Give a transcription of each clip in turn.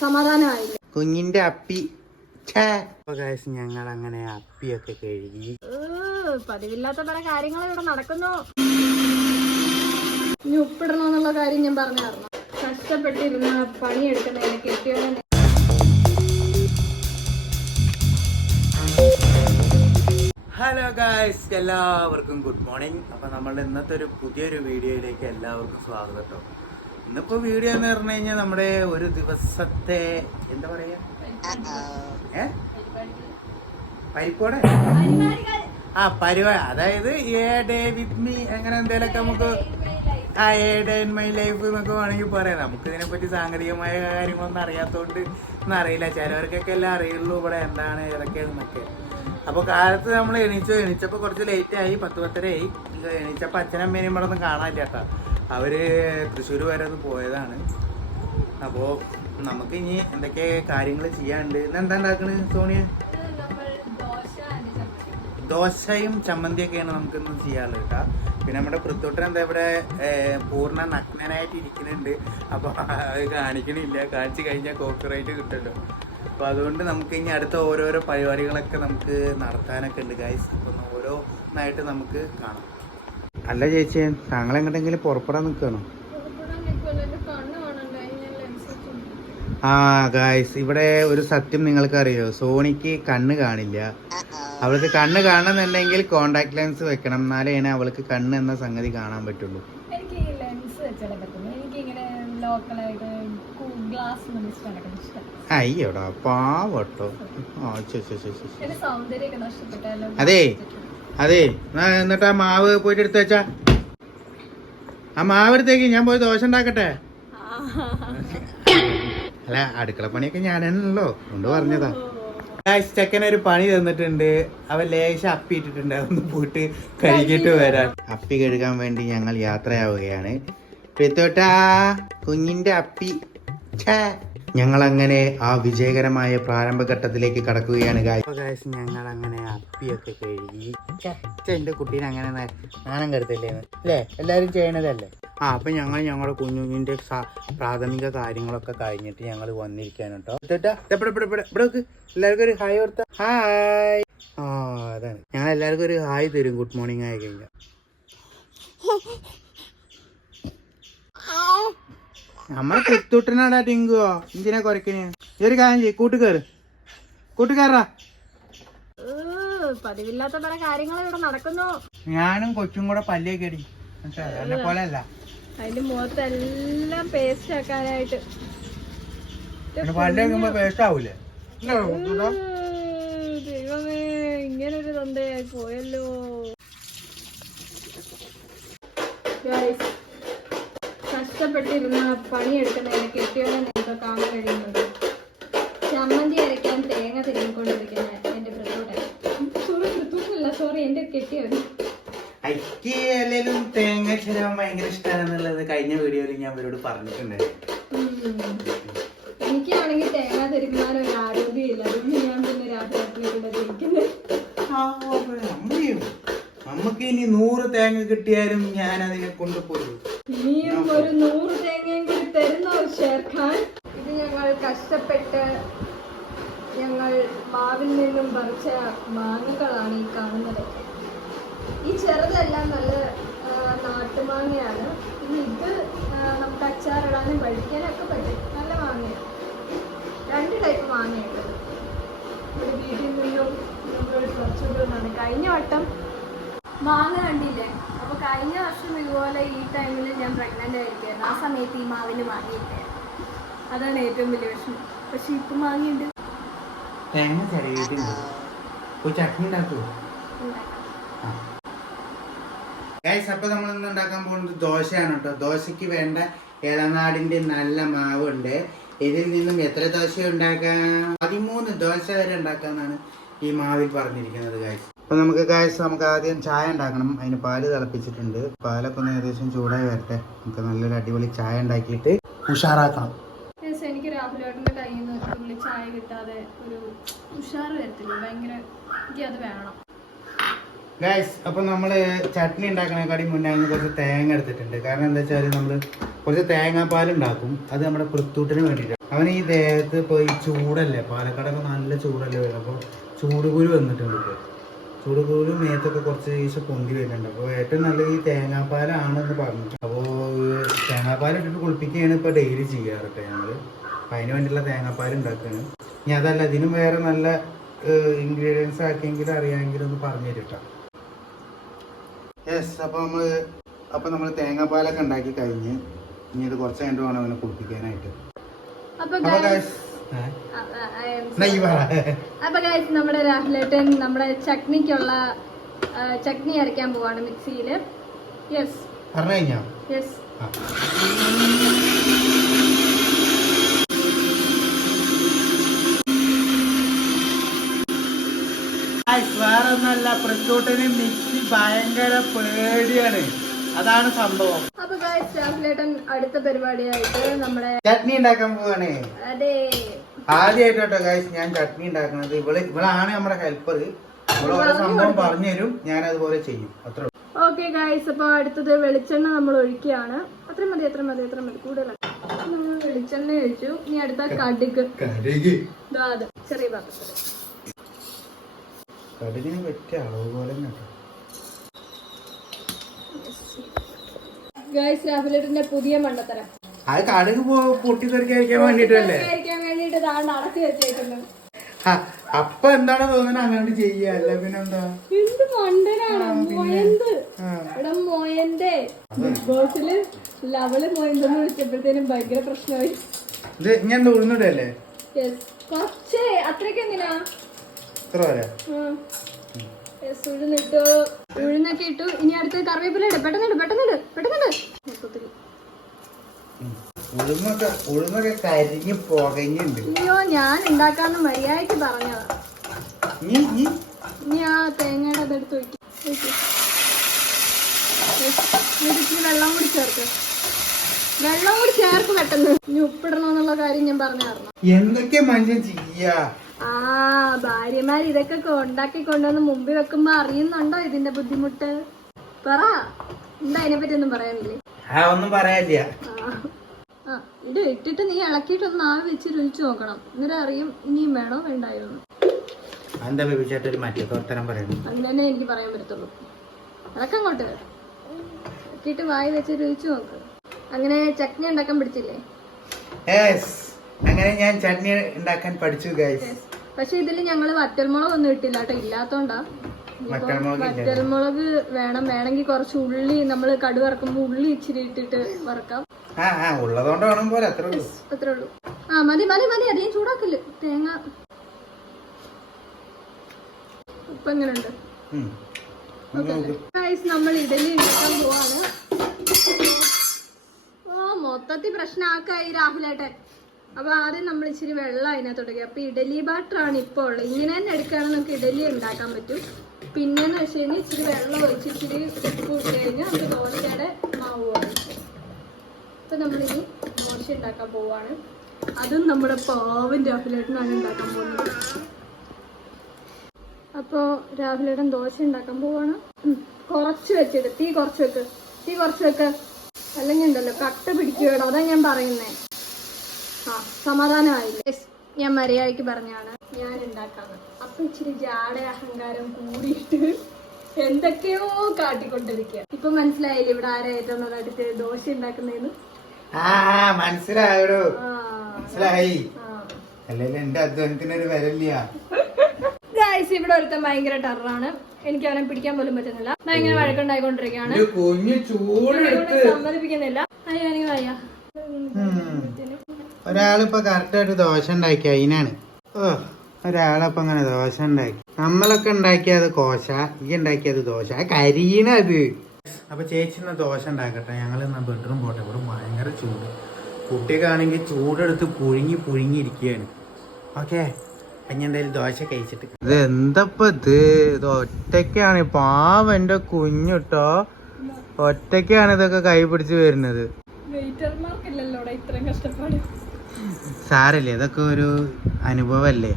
സമാധാനമായില്ലേ? കുഞ്ഞിന്റെ അപ്പി. ഞങ്ങൾ അങ്ങനെ അപ്പിയൊക്കെ കഴുകി. പതിവില്ലാത്ത പല കാര്യങ്ങളും ഇവിടെ നടക്കുന്നു. ഇനി ഉപ്പിടണമെന്നുള്ള കാര്യം ഞാൻ പറഞ്ഞു പണി കഷ്ടപ്പെട്ടിരുന്ന പണിയെടുക്കുന്നതിന് കിട്ടിയവനെ ഹലോ ഗായ്സ് എല്ലാവർക്കും ഗുഡ് മോർണിംഗ് അപ്പോൾ നമ്മളുടെ ഇന്നത്തെ ഒരു പുതിയൊരു വീഡിയോയിലേക്ക് എല്ലാവർക്കും സ്വാഗതം കേട്ടോ. ഇന്നിപ്പോ വീഡിയോ എന്ന് പറഞ്ഞു കഴിഞ്ഞാൽ നമ്മുടെ ഒരു ദിവസത്തെ എന്താ പറയാ? ഏ? പരിപ്പോടെ ആ പരിപാടി അതായത് എ ഡേ വിത്ത് മീ അങ്ങനെ എന്തേലൊക്കെ നമുക്ക് ആ a day in my life എന്നൊക്കെ വേണമെങ്കിൽ പറയാം. നമുക്ക് ഇതിനെപ്പറ്റി സാങ്കേതികമായ കാര്യങ്ങളൊന്നും അറിയാത്തതുകൊണ്ട് ഒന്നും അറിയില്ല. ചിലവർക്കൊക്കെ എല്ലാം അറിയുള്ളൂ ഇവിടെ എന്താണ് ഇതൊക്കെ എന്നൊക്കെ. അപ്പോൾ കാലത്ത് നമ്മൾ എണീച്ചു. എണീച്ചപ്പോൾ കുറച്ച് ലേറ്റ് ആയി. പത്ത് പത്തരയായി എണീച്ചപ്പോ എണീച്ചപ്പോൾ അച്ഛനമ്മേനെയും ഇവിടെ ഒന്നും കാണാനില്ല കേട്ടോ. അവർ തൃശ്ശൂർ വരെ ഒന്ന് പോയതാണ്. അപ്പോൾ നമുക്ക് ഇനി എന്തൊക്കെ കാര്യങ്ങൾ ചെയ്യാനുണ്ട്? എന്താ ഉണ്ടാക്കണത് സോണിയ? ദോശയും ചമ്മന്തിയൊക്കെയാണ് നമുക്കിന്ന് ചെയ്യാനുള്ളത് കേട്ടോ. പിന്നെ നമ്മുടെ പൃത്തോട്ടൻ എന്താ ഇവിടെ പൂർണ നഗ്നനായിട്ട് ഇരിക്കുന്നുണ്ട്. അപ്പോൾ അത് കാണിക്കണില്ല. കാണിച്ചു കഴിഞ്ഞാൽ കോപ്പിറൈറ്റ് കിട്ടുമല്ലോ. അപ്പോൾ അതുകൊണ്ട് നമുക്ക് ഇനി അടുത്ത ഓരോരോ പരിപാടികളൊക്കെ നമുക്ക് നടത്താനൊക്കെ ഉണ്ട് ഗൈസ് അപ്പോൾ ഓരോന്നായിട്ട് നമുക്ക് കാണാം. അല്ല ചേച്ചി താങ്കൾ എങ്ങോട്ടെങ്കിലും പുറപ്പെടാൻ നിൽക്കണോ ആ ഗായ്സ് ഇവിടെ ഒരു സത്യം നിങ്ങൾക്ക് അറിയോ സോണിക്ക് കണ്ണ് കാണില്ല. അവൾക്ക് കണ്ണ് കാണണമെന്നുണ്ടെങ്കിൽ കോണ്ടാക്ട് ലെൻസ് വെക്കണം. എന്നാലേ അവൾക്ക് കണ്ണ് എന്ന സംഗതി കാണാൻ പറ്റുള്ളൂ. അയ്യോടാ പാവട്ടോ അതെ. അതെ എന്നാ എന്നിട്ട് ആ മാവ് പോയിട്ട് എടുത്ത് വെച്ചാ? ആ മാവ് എടുത്തേക്ക് ഞാൻ പോയി ദോശ ഉണ്ടാക്കട്ടെ? അല്ല അടുക്കള പണിയൊക്കെ ഞാനാണല്ലോ കൊണ്ട് പറഞ്ഞതാ. ചെക്കൻ ഒരു പണി തന്നിട്ടുണ്ട്. അവ ലേശം അപ്പി ഇട്ടിട്ടുണ്ട്. അതൊന്ന് പോയിട്ട് കഴുകിട്ട് വരാൻ അപ്പി കഴുകാൻ വേണ്ടി ഞങ്ങൾ യാത്രയാവുകയാണ്. പിത്തോട്ടാ കുഞ്ഞിന്റെ അപ്പി. ഞങ്ങൾ അങ്ങനെ ആ വിജയകരമായ പ്രാരംഭഘട്ടത്തിലേക്ക് കടക്കുകയാണ് ഞങ്ങൾ അങ്ങനെ അപ്പിയൊക്കെ കഴുകി. എന്റെ കുട്ടീനെ അങ്ങനെ നാണം കരുതല്ലേ അല്ലേ? എല്ലാരും ചെയ്യണതല്ലേ? ആ അപ്പൊ ഞങ്ങൾ ഞങ്ങളുടെ കുഞ്ഞുങ്ങിന്റെ പ്രാഥമിക കാര്യങ്ങളൊക്കെ കഴിഞ്ഞിട്ട് ഞങ്ങൾ വന്നിരിക്കാൻ കേട്ടോ. എല്ലാവർക്കും ഒരു ഹായ് കൊടുത്ത. ഹായ്. ആ അതാണ്. ഞങ്ങൾ എല്ലാവർക്കും ഒരു ഹായ് തരും. ഗുഡ് മോർണിംഗ് ആയി കഴിഞ്ഞാൽ നമ്മളെ കുത്തുട്ടനാടാ ടിങ്കുവോ എന്തിനാ കൊരക്കിന്? ഈ ഒരു കാര്യം ചെയ്യ് കൂട്ടുകേറ് കൂട്ടുകാരാ പതിവില്ലാത്ത പല ഇവിടെ നടക്കുന്നു. ഞാനും കൊച്ചും കൂടെ പല്ലേ കേടി എന്നെ പോലെ അല്ല അതിന്റെ മുഖത്തെല്ലാം പേസ്റ്റ് ആക്കാനായിട്ട്. പല്ലേ പേസ്റ്റ് ആവൂലേ? ദൈവമേ ഇങ്ങനൊരു തൊണ്ടയായി പോയല്ലോ. കഷ്ടപ്പെട്ടിരുന്ന പണിയെടുക്കുന്നതിന് കിട്ടിയോടെ നിങ്ങൾക്ക് കാണാൻ കഴിയുന്നത് ചമ്മന്തി അരയ്ക്കാൻ തേങ്ങ തിരികൊണ്ടിരിക്കുന്ന എന്റെ പ്രതൂട്ടൻ സോറി പ്രതൂട്ടനല്ല സോറി എന്റെ കെട്ടിയവൻ. എനിക്ക് അല്ലെങ്കിലും തേങ്ങ ചിലവൻ ഭയങ്കര ഇഷ്ടമാണെന്നുള്ളത് കഴിഞ്ഞ വീഡിയോയിൽ ഞാൻ അവരോട് പറഞ്ഞിട്ടുണ്ട്. ഉം. എനിക്കാണെങ്കിൽ തേങ്ങ തിരുമാനൊരാ ഒരു നമുക്ക് ഇനി നൂറ് തേങ്ങ കിട്ടിയാലും ഞാൻ അതിനെ കൊണ്ടുപോകും ഇനിയും ഒരു നൂറ് തേങ്ങയും കൂടി തരുന്നോ ഷേർഖാൻ? ഇത് ഞങ്ങൾ കഷ്ടപ്പെട്ട് ഞങ്ങൾ മാവിൽ നിന്നും പറിച്ച മാങ്ങകളാണ് ഈ കാണുന്നത്. ഈ ചെറുതെല്ലാം നല്ല നാട്ടുമാങ്ങയാണ്. ഇനി ഇത് നമുക്ക് അച്ചാറിടാനും കഴിക്കാനൊക്കെ പറ്റും. നല്ല മാങ്ങയാണ്. രണ്ട് ടൈപ്പ് മാങ്ങയുണ്ട്. ഒരു വീട്ടിൽ നിന്നും നമ്മൾ കുറച്ചുകൊണ്ടുവന്നാണ് കഴിഞ്ഞ വട്ടം മാങ്ങ കണ്ടില്ലേ? അപ്പൊ കഴിഞ്ഞ വർഷം ഇതുപോലെ ഈ ടൈമിൽ ഞാൻ പ്രഗ്നന്റ് ആയിരിക്കായിരുന്നു ആ സമയത്ത് ഈ മാവിന് മാങ്ങിയില്ലായിരുന്നു അതാണ് ഏറ്റവും വലിയ വിഷമം. പക്ഷെ ഇപ്പൊ മാങ്ങിയുണ്ട്. തേങ്ങ ചട്നി ഗൈസ് അപ്പോൾ നമ്മൾ ഇന്ന് ഉണ്ടാക്കാൻ പോകുന്നത് ദോശയാണ് കേട്ടോ. ദോശയ്ക്ക് വേണ്ട ഇളനാടിന്റെ നല്ല മാവുണ്ട്. ഇതിൽ നിന്നും എത്ര ദോശ ഉണ്ടാക്കാം? പതിമൂന്ന് ദോശ വരെ ഉണ്ടാക്കാന്നാണ് ഈ മാവിൽ പറഞ്ഞിരിക്കുന്നത് ഗൈസ് അപ്പൊ നമുക്ക് കാഴ്ച നമുക്ക് ആദ്യം ചായ ഉണ്ടാക്കണം. അതിന് പാൽ തിളപ്പിച്ചിട്ടുണ്ട്. പാലൊക്കെ ഒന്ന് ഏകദേശം ചൂടായി വരട്ടെ. നമുക്ക് നല്ലൊരു അടിപൊളി ചായ ഉണ്ടാക്കിയിട്ട് ഉഷാറാക്കണം. എനിക്ക് രാഹുലേട്ടന്റെ കയ്യിൽ നിന്ന് തുള്ളി ചായ കിട്ടാതെ ഒരു ഉഷാർ വരത്തില്ല. ഭയങ്കര എനിക്ക് അത് വേണം. ഗൈസ് അപ്പൊ നമ്മൾ ചട്നി ഉണ്ടാക്കണേക്കാടി മുന്നേ അതിന് കുറച്ച് തേങ്ങ എടുത്തിട്ടുണ്ട്. കാരണം എന്താ വെച്ചാൽ നമ്മൾ കുറച്ച് തേങ്ങാപ്പാൽ ഉണ്ടാക്കും. അത് നമ്മുടെ പൃത്തൂട്ടിന് വേണ്ടിയിട്ട്. അവൻ ഈ ദേഹത്ത് ഇപ്പൊ ഈ ചൂടല്ലേ? പാലക്കാടൊക്കെ നല്ല ചൂടല്ലേ? വരും അപ്പൊ ചൂടുകുരു വന്നിട്ടുണ്ട് ഇപ്പൊ ചൂടുകുരു മേത്തൊക്കെ കുറച്ച് ദിവസം പൊന്തി വരുന്നുണ്ട്. അപ്പോൾ ഏറ്റവും നല്ലത് ഈ തേങ്ങാപ്പാലാണെന്ന് പറഞ്ഞു അപ്പോൾ തേങ്ങാപ്പാൽ ഇട്ടിട്ട് കുളിപ്പിക്കുകയാണ് ഇപ്പോൾ ഡെയിലി ചെയ്യാറ് കേട്ടോ ഞങ്ങൾ. അപ്പൊ അതിന് വേണ്ടിയുള്ള തേങ്ങാപ്പാൽ ഉണ്ടാക്കുകയാണ് ഇനി അതല്ല ഇതിനും വേറെ നല്ല ഇൻഗ്രീഡിയൻസ് ആക്കിയെങ്കിലും അറിയാമെങ്കിലും ഒന്ന് പറഞ്ഞു തരട്ടോ യെസ് അപ്പോൾ നമ്മൾ അപ്പോൾ നമ്മൾ തേങ്ങാപ്പാലൊക്കെ ഉണ്ടാക്കി കഴിഞ്ഞ് ഇനി ഇത് കുറച്ച് കഴിഞ്ഞിട്ട് വേണം അവനെ കുളിപ്പിക്കാനായിട്ട്. അപ്പോൾ അപ്പോൾ അപ്പൊ ഗൈസ് നമ്മുടെ രാഹുലേട്ടൻ നമ്മുടെ ചട്നിക്കുള്ള ചട്നി അരയ്ക്കാൻ പോവാണ് മിക്സിയിൽ യെസ് പറഞ്ഞു കഴിഞ്ഞോ? യെസ് വേറൊന്നല്ല Guys, വേറെ ഒന്നല്ല പ്രച്ചോട്ടിന് മിക്സി ഭയങ്കര പേടിയാണ്. അതാണ് സംഭവം. അപ്പൊ ചാക്ലേട്ടൻ അടുത്ത പരിപാടിയായിട്ട് നമ്മുടെ ചട്നി ഉണ്ടാക്കാൻ പോവാണേ. അതെ. ആദ്യമായിട്ട് കേട്ടോ ഗൈസ് ഞാൻ ചട്നി ഉണ്ടാക്കുന്നത്. ഇവൾ ഇവളാണ് നമ്മുടെ ഹെൽപ്പർ ഇവളോരോ സംഭവം പറഞ്ഞു തരും ഞാൻ അതുപോലെ ചെയ്യും. അത്ര ഓക്കെ ഗായ്സ് അപ്പൊ അടുത്തത് വെളിച്ചെണ്ണ നമ്മൾ ഒഴിക്കുകയാണ്. അത്ര മതി അത്ര മതി അത്ര മതി. കൂടുതൽ നമ്മൾ വെളിച്ചെണ്ണ ഒഴിച്ചു. ഇനി അടുത്ത കടുക്. കടുക്. ചെറിയ പാത്രത്തിൽ കടുകിന് പറ്റിയ അളവ് പോലെ കേട്ടോ. ഗൈസ് രാഹുലേട്ടന്റെ പുതിയ മണ്ടത്തരം. അത് കടുക് പൊട്ടി തെറിക്കാൻ വേണ്ടിട്ടല്ലേ? കഴിക്കാൻ വേണ്ടിട്ട് താണ്ട് അടക്കി വെച്ചേക്കുന്നു അപ്പൊ എന്താണ് തോന്നുന്നത് അങ്ങോട്ട് ചെയ്യാ? അല്ല പിന്നെന്താ? എന്ത് മണ്ടനാണ്? മൊയന്ത്. ഇവിടെ മൊയന്റെ. ബിഗ് ബോസിൽ ലവൾ മൊയന്തെന്ന് വിളിച്ചപ്പോഴത്തേനും ഭയങ്കര പ്രശ്നമായി. ഇത് ഞാൻ തോന്നുന്നിടല്ലേ യെസ് കുറച്ചേ. അത്രയ്ക്ക് വരെ. യെസ് ഉഴുന്നിട്ടു. ഉഴുന്നൊക്കെ ഇട്ടു. ഇനി അടുത്ത് കറിവേപ്പില ഇട്. പെട്ടെന്നിട് പെട്ടെന്നിട് പെട്ടെന്നിട്. മൊത്തത്തിൽ ഉഴുന്നൊക്കെ ഉഴുന്നൊക്കെ കരിഞ്ഞ് പുകഞ്ഞുണ്ട്. അയ്യോ ഞാൻ ഉണ്ടാക്കാന്ന് മര്യാദയ്ക്ക് പറഞ്ഞതാ. നീ നീ. ഇനി ആ തേങ്ങയുടെ അതെടുത്ത് വയ്ക്കും ഇച്ചിരി വെള്ളം കൂടി ചേർക്ക്. വെള്ളം കൂടി ചേർക്ക് പെട്ടെന്ന്. ഇനി ഉപ്പിടണമെന്നുള്ള കാര്യം ഞാൻ എന്തൊക്കെ മനുഷ്യൻ ചെയ്യാ? ആ ഭാര്യമാർ ഇതൊക്കെ ഉണ്ടാക്കി കൊണ്ടുവന്ന് മുമ്പിൽ വെക്കുമ്പോ അറിയുന്നുണ്ടോ ഇതിന്റെ ബുദ്ധിമുട്ട്? പറ. എന്താ അതിനെ പറ്റി ഒന്നും പറയാനില്ലേ? ഒന്നും പറയാനില്ല. ഇത് ഇട്ടിട്ട് നീ ഇളക്കിയിട്ടൊന്ന് ആ വെച്ച് രുചിച്ചു നോക്കണം. എന്നിട്ട് അറിയും ഇനിയും വേണോ വേണ്ടായിരുന്നു എന്താ ബേബിച്ചായിട്ട് ഒരു മറ്റേ തോത്തരം പറയുന്നു? അങ്ങനെ എനിക്ക് പറയാൻ പറ്റത്തുള്ളൂ. ഇളക്കങ്ങോട്ട് ഇളക്കിയിട്ട് വായി വെച്ച് രുചിച്ചു നോക്ക്. അങ്ങനെ ചട്നി ഉണ്ടാക്കാൻ പിടിച്ചില്ലേ? അങ്ങനെ ഞാൻ ചട്നി ഉണ്ടാക്കാൻ പഠിച്ചു ഗൈസ് പക്ഷെ ഇതിൽ ഞങ്ങൾ വറ്റൽമുളക് ഒന്നും ഇട്ടില്ല കേട്ടോ ഇല്ലാത്തോണ്ടാ വറ്റൽമുളക്. വേണം. വേണമെങ്കിൽ കുറച്ച് ഉള്ളി നമ്മൾ കടു വറക്കുമ്പോൾ ഉള്ളി ഇച്ചിരി ഇട്ടിട്ട് വറക്കാം. ഉള്ളതുകൊണ്ട് വേണം പോലെ അത്രേ ഉള്ളൂ. അത്രേ ഉള്ളൂ. ആ മതി മതി മതി അധികം ചൂടാക്കില്ല? തേങ്ങ. ഉപ്പ് എങ്ങനെയുണ്ട് നമ്മൾ ഇഡലി ഉണ്ടാക്കാൻ പോവാണ്. ഓ മൊത്തത്തിൽ പ്രശ്നമാക്കായി രാഹുലേട്ടൻ. അപ്പൊ ആദ്യം നമ്മൾ ഇച്ചിരി വെള്ളം അതിനകത്ത് തുടങ്ങി അപ്പൊ ഇഡലി ബാറ്റർ ആണ് ഇപ്പോൾ ഉള്ളത്. ഇങ്ങനെ തന്നെ എടുക്കുകയാണെങ്കിൽ നമുക്ക് ഇഡലി ഉണ്ടാക്കാൻ പറ്റും. പിന്നെ എന്ന് വെച്ച് കഴിഞ്ഞാൽ ഇച്ചിരി വെള്ളം ഒഴിച്ച് ഇച്ചിരി ഉപ്പ് ഇട്ട് കഴിഞ്ഞാൽ നമുക്ക് ദോശയുടെ മാവ് അപ്പൊ നമ്മളിനി ദോശ ഉണ്ടാക്കാൻ പോവാണ്. അതും നമ്മുടെ പാവൻ രാഹുലേട്ടനാണ് ഉണ്ടാക്കാൻ പോകുന്നത്. അപ്പോൾ രാഹുലേട്ടൻ ദോശ ഉണ്ടാക്കാൻ പോവാണ്. കുറച്ച് വെച്ചിട്ട് തീ കുറച്ച് വെക്ക്. തീ കുറച്ച് വെക്ക്. അല്ലെങ്കിൽ ഉണ്ടല്ലോ കട്ട പിടിക്കുകയോ അതാ ഞാൻ പറയുന്നേ. ആ സമാധാനമായില്ലേ? ഞാൻ മര്യാദയ്ക്ക് പറഞ്ഞാണ് ഞാൻ ഉണ്ടാക്കാന്ന്. അപ്പൊ ഇച്ചിരി ജാട അഹങ്കാരം കൂടിയിട്ട് എന്തൊക്കെയോ കാട്ടിക്കൊണ്ടിരിക്കുക ഇപ്പൊ മനസ്സിലായില്ലേ ഇവിടെ ആരാ ഏറ്റവും നന്നായിട്ട് ദോശ ഉണ്ടാക്കുന്നതെന്ന്? മനസ്സിലായോ. മനസ്സിലായി അല്ലെങ്കിൽ എന്റെ അധ്വാനത്തിന് ഒരു വിലയില്ല. ഗായ്സ് ഇവിടെ ഒരുത്തൻ ഭയങ്കര ടെററാണ് എനിക്ക് അവനെ പിടിക്കാൻ പോലും പറ്റുന്നില്ല. ഭയങ്കര വഴക്കുണ്ടായിക്കൊണ്ടിരിക്കുകയാണ്. സമ്മതിപ്പിക്കുന്നില്ല. അയ്യോ എനിക്ക് വയ്യ. ഒരാളിപ്പോ കറക്റ്റായിട്ട് ദോശ ഉണ്ടാക്കി അതിനാണ് ഓ ഒരാളപ്പൊ അങ്ങനെ ദോശ ഉണ്ടാക്കി. നമ്മളൊക്കെ ഉണ്ടാക്കിയത് കോശ ഈ ഉണ്ടാക്കിയത് ദോശ. കരിയണത് അപ്പൊ ചേച്ചി ഇന്ന് ദോശ ഉണ്ടാക്കട്ടെ. ഞങ്ങൾ ഇന്ന് ബെഡ്റൂം പോട്ടെ. ഇവിടെ ഭയങ്കര ചൂട്. കുട്ടിക്കാണെങ്കിൽ ചൂടെടുത്ത് പുഴുങ്ങി പുഴുങ്ങിയിരിക്കുകയാണ് ഓക്കെ. ഞാൻ എന്തായാലും ദോശ കഴിച്ചിട്ട്. ഇത് എന്തപ്പോ ഇത്? ഇത് ഒറ്റയ്ക്കാണ്. പാവം എന്റെ കുഞ്ഞുട്ടോ ഒറ്റയ്ക്കാണ് ഇതൊക്കെ കൈ പിടിച്ച് വരുന്നത്. സാരല്ലേ? ഇതൊക്കെ ഒരു അനുഭവല്ലേ?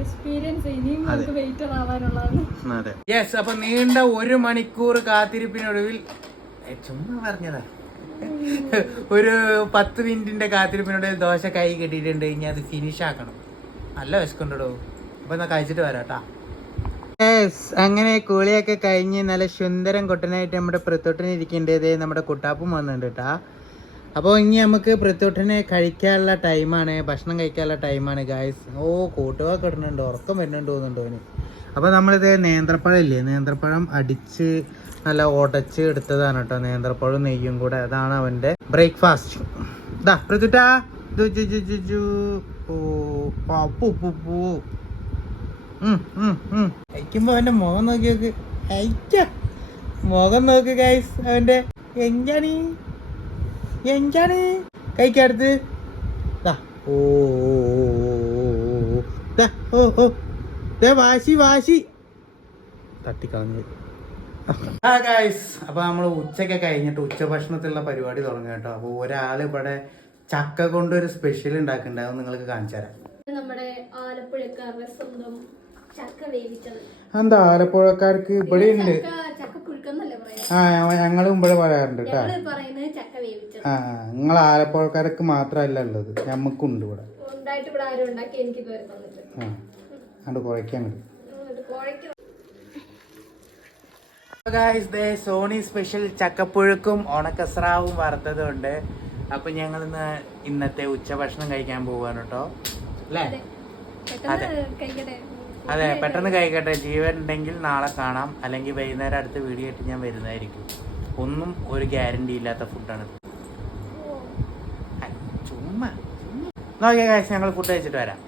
അതെ. യെസ് അപ്പൊ നീണ്ട ഒരു മണിക്കൂർ കാത്തിരിപ്പിനൊടുവിൽ ചുമ്മാ പറഞ്ഞതാ. ഒരു പത്ത് മിനിറ്റിന്റെ കാത്തിരിപ്പിനൊടുവിൽ ദോശ കൈ കെട്ടിയിട്ടുണ്ട്. ഇനി അത് ഫിനിഷ് ആക്കണം. നല്ല വിശക്കുണ്ടോ അപ്പൊ എന്നാ കഴിച്ചിട്ട് വരാട്ടാ. അങ്ങനെ കുളിയൊക്കെ കഴിഞ്ഞ് നല്ല സുന്ദരം കൊട്ടനായിട്ട് നമ്മുടെ പൃത്തോട്ടന് ഇരിക്കേണ്ടത് നമ്മുടെ കുട്ടാപ്പും വന്നിട്ടുണ്ട് കേട്ടാ അപ്പോൾ ഇനി നമുക്ക് പൃത്തോട്ടനെ കഴിക്കാനുള്ള ടൈമാണ് ഭക്ഷണം കഴിക്കാനുള്ള ടൈമാണ് ഗായ്സ് ഓ കൂട്ടുകാർക്ക് ഇടുന്നുണ്ട് ഉറക്കം വരുന്നുണ്ട് തോന്നുന്നുണ്ട് അവന് അപ്പോൾ നമ്മളിത് നേന്ത്രപ്പഴം ഇല്ലേ നേന്ത്രപ്പഴം അടിച്ച് നല്ല ഉടച്ച് എടുത്തതാണ് കേട്ടോ. നേന്ത്രപ്പഴം നെയ്യും കൂടെ. അതാണ് അവന്റെ ബ്രേക്ക്ഫാസ്റ്റ് ഇതാ പൃഥുട്ടാ ദു ജു ജു ജു ജു. പു പു പു ഉം, ഉം, ഉം. കഴിക്കുമ്പോ അവന്റെ മുഖം നോക്കി നോക്ക്. മുഖം നോക്ക് ഗൈസ് അവന്റെ എന്താണ് എന്താണ് കഴിക്കടുത്ത് ഓ ഓ, ഓ, വാശി വാശി. തട്ടിക്കളഞ്ഞു. ആ ഗൈസ് അപ്പൊ നമ്മൾ ഉച്ചയ്ക്ക് കഴിഞ്ഞിട്ട് ഉച്ചഭക്ഷണത്തിലുള്ള പരിപാടി തുടങ്ങി കേട്ടോ. അപ്പൊ ഒരാൾ ഇവിടെ ചക്ക കൊണ്ട് ഒരു സ്പെഷ്യൽ ഉണ്ടാക്കുന്നുണ്ട്. അത് നിങ്ങൾക്ക് കാണിച്ചു തരാം. നമ്മുടെ ആലപ്പുഴക്കാരുടെ സ്വന്തം ചക്ക വേവിച്ചത്. എന്താ? ആലപ്പുഴക്കാർക്ക് ഇവിടെ ഉണ്ട്. ആ ഞങ്ങളും ഇവിടെ പറയാറുണ്ട് കേട്ടോ. പറയുന്നത് ചക്ക വേവിച്ചത് ആ നിങ്ങൾ ആലപ്പുഴക്കാർക്ക് മാത്രമല്ല ഉള്ളത്. നമുക്കുണ്ട് ഇവിടെ. ആ കിട്ടും സോണി സ്പെഷ്യൽ ചക്കപ്പുഴുക്കും ഉണക്കസ്രാവും വറുത്തതും ഉണ്ട് അപ്പൊ ഞങ്ങൾ ഇന്ന് ഇന്നത്തെ ഉച്ചഭക്ഷണം കഴിക്കാൻ പോവാണ് കേട്ടോ അല്ലേ? അതെ. അതെ. പെട്ടെന്ന് കഴിക്കട്ടെ. ജീവൻ ഉണ്ടെങ്കിൽ നാളെ കാണാം. അല്ലെങ്കിൽ വൈകുന്നേരം അടുത്ത വീഡിയോ ആയിട്ട് ഞാൻ വരുന്നതായിരിക്കും. ഒന്നും ഒരു ഗ്യാരണ്ടി ഇല്ലാത്ത ഫുഡാണ് ചുമ്മാ നോക്കിയ കാശ് ഞങ്ങൾ ഫുഡ് കഴിച്ചിട്ട് വരാം.